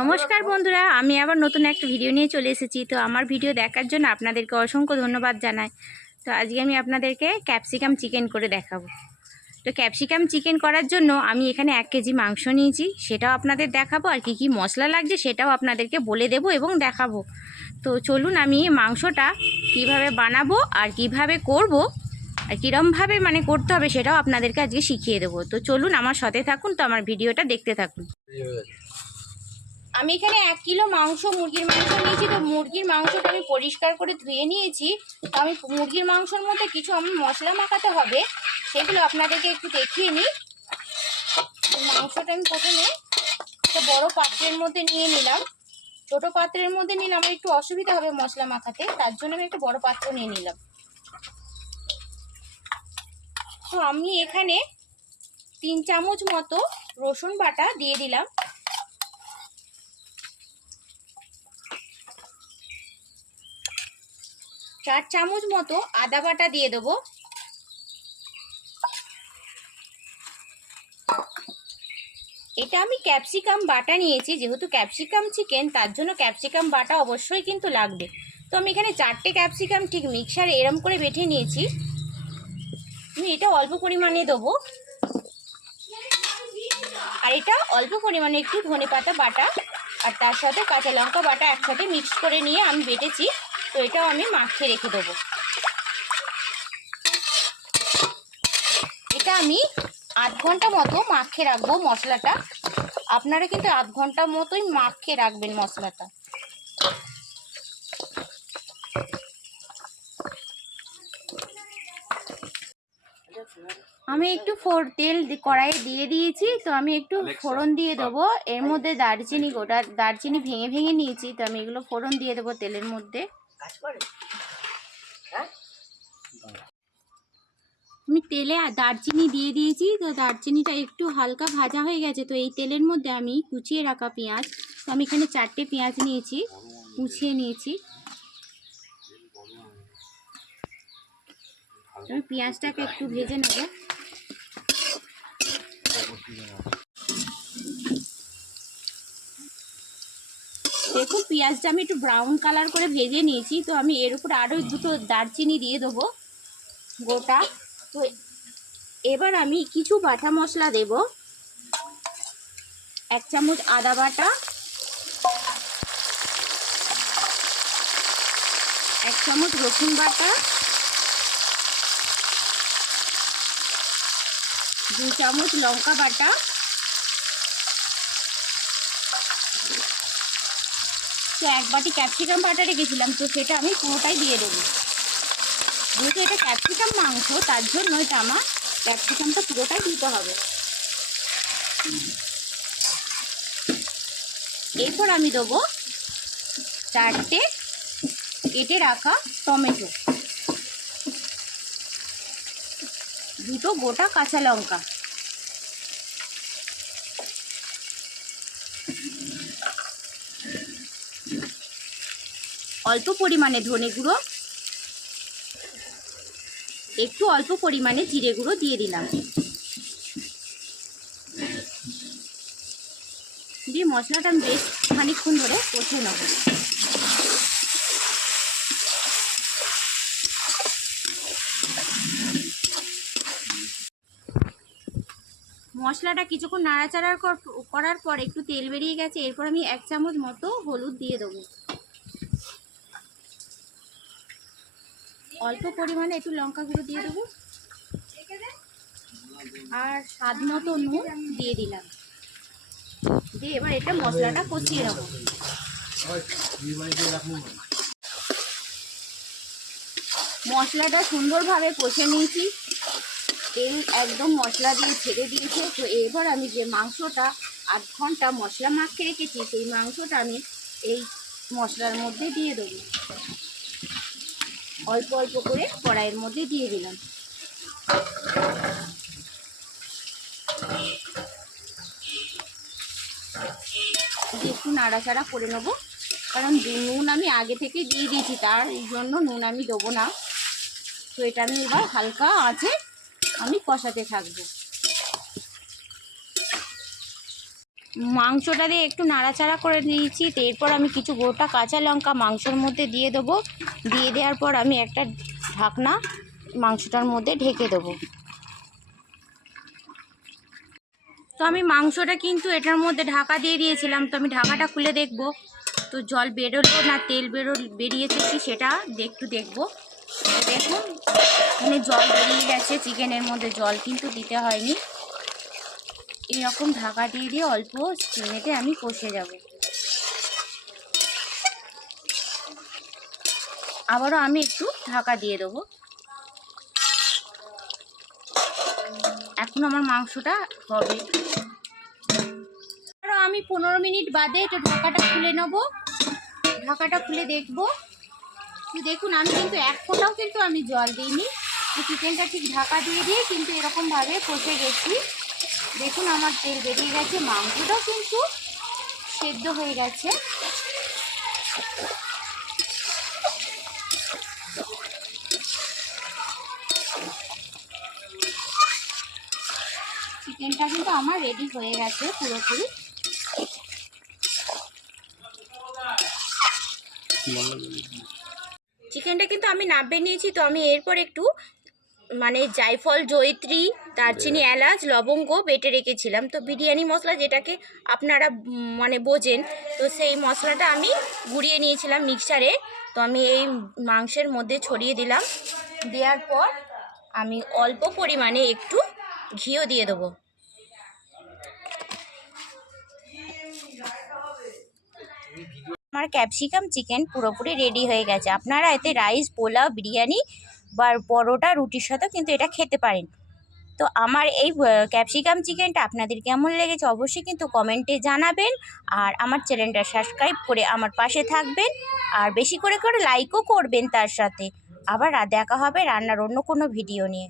নমস্কার বন্ধুরা, আমি আবার নতুন একটা ভিডিও নিয়ে চলে এসেছি। তো আমার ভিডিও দেখার জন্য আপনাদেরকে অসংখ্য ধন্যবাদ জানাই। তো আজকে আমি আপনাদেরকে ক্যাপসিকাম চিকেন করে দেখাবো। তো ক্যাপসিকাম চিকেন করার জন্য আমি এখানে 1 কেজি মাংস নিয়েছি, সেটাও আপনাদের দেখাবো। আর কি কি মশলা লাগছে সেটাও আপনাদেরকে বলে দেব এবং দেখাবো। তো চলুন আমি মাংসটা কিভাবে বানাবো আর কিভাবে করব আর কীরমভাবে করতে হবে সেটাও আপনাদেরকে আজকে শিখিয়ে দেবো। তো চলুন আমার সাথে থাকুন, তো আমার ভিডিওটা দেখতে থাকুন। আমি এখানে 1 কিলো মাংস, মুরগির মাংস নিয়েছি। তো মুরগির মাংসটা আমি পরিষ্কার করে ধুয়ে নিয়েছি। তো আমি মুরগির মাংসের মধ্যে কিছু আমি মশলা মাখাতে হবে, সেগুলো আপনাদেরকে একটু দেখিয়ে নিই। মাংসটা আমি প্রথমে একটা বড় পাত্রের মধ্যে নিয়ে নিলাম। ছোট পাত্রের মধ্যে নিলে আমার একটু অসুবিধা হবে মশলা মাখাতে, তার জন্য আমি একটা বড় পাত্র নিয়ে নিলাম। তো আমি এখানে 3 চামচ মতো রসুন বাটা দিয়ে দিলাম। 4 চামচ মতো আদা বাটা দিয়ে দেবো। এটা আমি ক্যাপসিকাম বাটা নিয়েছি, যেহেতু ক্যাপসিকাম চিকেন, তার জন্য ক্যাপসিকাম বাটা অবশ্যই কিন্তু লাগবে। তো আমি এখানে 4টে ক্যাপসিকাম ঠিক মিক্সারে এরম করে বেটে নিয়েছি। আমি এটা অল্প পরিমাণে দেবো। আর এটা অল্প পরিমাণে একটু ধনেপাতা বাটা আর তার সাথে কাঁচা লঙ্কা বাটা একসাথে মিক্স করে নিয়ে আমি বেটেছি। তো এটাও আমি মাখিয়ে রেখে দেবো। এটা আমি আধ ঘন্টা মতো মাখিয়ে রাখবো মশলাটা। আপনারা কিন্তু আধ ঘন্টা মতোই মাখিয়ে রাখবেন মশলাটা। আমি একটু তেল কড়াইয়ে দিয়ে দিয়েছি। তো আমি একটু ফোড়ন দিয়ে দেবো। এর মধ্যে দারচিনি, গোটা দারচিনি ভেঙে ভেঙে নিয়েছি। তো আমি এগুলো ফোড়ন দিয়ে দেবো তেলের মধ্যে। আমি তেলে দারচিনি দিয়ে দিয়েছি। তো দারচিনিটা একটু হালকা ভাজা হয়ে গেছে। তো এই তেলের মধ্যে আমি কুচিয়ে রাখা পেঁয়াজ, তো আমি এখানে 4টে পেঁয়াজ নিয়েছি, কুচিয়ে নিয়েছি। আমি পেঁয়াজটাকে একটু ভেজে নেব। দেখুন পেঁয়াজটা আমি একটু ব্রাউন কালার করে ভেজে নিয়েছি। তো আমি এর উপরে আরও 2টো দারচিনি দিয়ে দেবো গোটা। তো এবার আমি কিছু বাটা মশলা দেব। 1 চামচ আদা বাটা, 1 চামচ রসুন বাটা, 2 চামচ লঙ্কা বাটা, তো 1 বাটি ক্যাপসিকাম বাটা রেখেছিলাম, তো সেটা আমি পুরোটাই দিয়ে দেবো। যেহেতু এটা ক্যাপসিকাম মাংস, তার জন্য এটা আমার ক্যাপসিকামটা পুরোটাই দিতে হবে। এরপর আমি দেবো 4টে কেটে রাখা টমেটো, 2টো গোটা কাঁচা লঙ্কা, অল্প পরিমাণে ধনে গুঁড়ো, একটু অল্প পরিমাণে জিরে গুঁড়ো দিয়ে দিলাম। দিয়ে মশলাটা আমি বেশ খানিকক্ষণ ধরে কষে নেব। মশলাটা কিছুক্ষণ নাড়াচাড়া করার পর একটু তেল বেরিয়ে গেছে। এরপর আমি 1 চামচ মতো হলুদ দিয়ে দেবো। অল্প পরিমাণে একটু লঙ্কা গুঁড়ো দিয়ে দেবো আর স্বাদ মতো নুন দিয়ে দিলাম। দিয়ে এবার এটা মশলাটা কষিয়ে নেব। মশলাটা সুন্দরভাবে কষে নিয়েছি, তেল একদম মশলা দিয়ে ছেড়ে দিয়েছে। তো এবার আমি যে মাংসটা আধ ঘন্টা মশলা মাখিয়ে রেখেছি, সেই মাংসটা আমি এই মশলার মধ্যে দিয়ে দেবো। অল্প অল্প করে কড়াইয়ের মধ্যে দিয়ে দিলাম। একটু নাড়াচাড়া করে নেব, কারণ নুন আমি আগে থেকে দিয়ে দিয়েছি, তার এই জন্য নুন আমি দেবো না। তো এটা আমি এবার হালকা আঁচে আমি কষাতে থাকবো। মাংসটা দিয়ে একটু নাড়াচাড়া করে দিয়েছি। তো এরপর আমি কিছু গোটা কাঁচা লঙ্কা মাংসর মধ্যে দিয়ে দেবো। দিয়ে দেওয়ার পর আমি একটা ঢাকনা মাংসটার মধ্যে ঢেকে দেবো। তো আমি মাংসটা কিন্তু এটার মধ্যে ঢাকা দিয়ে দিয়েছিলাম। তো আমি ঢাকাটা খুলে দেখব তো জল বেরোলো না তেল বেরিয়েছে কি সেটা একটু দেখবো। দেখুন এখানে জল বেরিয়ে গেছে, চিকেনের মধ্যে জল কিন্তু দিতে হয়নি। এরকম ঢাকা দিয়ে দিয়ে অল্প স্টিমেতে আমি কষে যাব। আবারও আমি একটু ঢাকা দিয়ে দেবো। এখন আমার মাংসটা হবে। আরও আমি 15 মিনিট বাদে এটা ঢাকাটা খুলে নেব। ঢাকাটা খুলে দেখব। দেখুন আমি কিন্তু এক ফোঁটাও কিন্তু আমি জল দিইনি। চিকেনটা ঠিক ঢাকা দিয়ে দিয়ে কিন্তু এরকমভাবে কষে গেছি। দেখুন আমার তেল বেরিয়ে গেছে, মাংসটাও কিন্তু সেদ্ধ হয়ে গেছে। চিকেনটা কিন্তু আমার রেডি হয়ে গেছে পুরোপুরি। চিকেনটা কিন্তু আমি নামিয়ে নিয়েছি। তো আমি এরপর একটু মানে জায়ফল, জয়িত্রী, দারচিনি, এলাচ, লবঙ্গ বেটে রেখেছিলাম। তো বিরিয়ানি মশলা যেটাকে আপনারা মানে বোঝেন, তো সেই মশলাটা আমি গুঁড়িয়ে নিয়েছিলাম মিক্সারে। তো আমি এই মাংসের মধ্যে ছড়িয়ে দিলাম। দেওয়ার পর আমি অল্প পরিমাণে একটু ঘিও দিয়ে দেবো। আমার ক্যাপসিকাম চিকেন পুরোপুরি রেডি হয়ে গেছে। আপনারা এতে রাইস, পোলাও, বিরিয়ানি বা পরোটা, রুটির সাথেও কিন্তু এটা খেতে পারেন। তো আমার এই ক্যাপসিকাম চিকেনটা আপনাদের কেমন লেগেছে অবশ্যই কিন্তু কমেন্টে জানাবেন। আর আমার চ্যানেলটা সাবস্ক্রাইব করে আমার পাশে থাকবেন। আর বেশি করে লাইকও করবেন তার সাথে। আবার দেখা হবে রান্নার অন্য কোনো ভিডিও নিয়ে।